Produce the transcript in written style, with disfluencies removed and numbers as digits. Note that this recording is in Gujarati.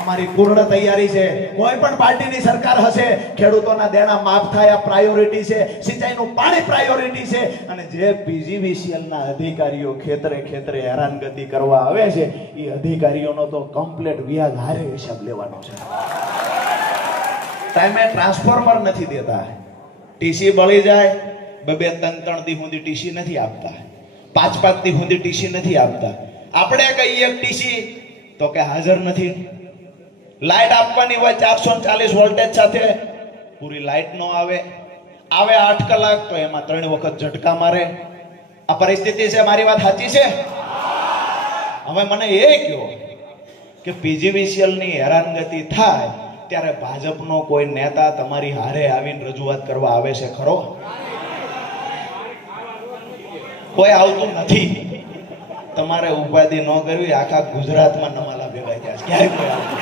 અમારી પૂર્ણ તૈયારી છે. કોઈ પણ પાર્ટીની સરકાર હશે, ખેડૂતોના દેણા માફ થાય આ પ્રાયોરિટી છે. સિંચાઈનું પાણી પ્રાયોરિટી છે. અને જે PGVCL ના અધિકારીઓ ખેતરે ખેતરે હેરાનગતિ કરવા આવે છે, એ અધિકારીઓનો તો કમ્પ્લીટ વ્યાજ હારે હિસાબ લેવાનો છે. ટાઈમે ટ્રાન્સફોર્મર નથી દેતા, ટીસી બળી જાય, 2-3 દી સુધી ટીસી નથી આપતા, 5-5 દી સુધી ટીસી નથી આપતા. આપણે કહીએ ટીસી તો કે હાજર નથી. લાઈટ આપવાની હોય 440 વોલ્ટેજ સાથે, પૂરી લાઈટ નો આવે 8 કલાક તો એમાં 3 વખત ઝટકા મારે. આ પરિસ્થિતિ છે. મારી વાત સાચી છે? હવે મને એ કહો કે PGVCL ની હેરાનગતિ થાય ત્યારે ભાજપનો કોઈ નેતા તમારી હારે આવીને રજૂઆત કરવા આવે છે ખરો? કોઈ આવતું નથી. તમારે ઉપાધિ ન કરવી, આખા ગુજરાતમાં નમાલા ભેગા થયા છે, ક્યારેય કોઈ આવતું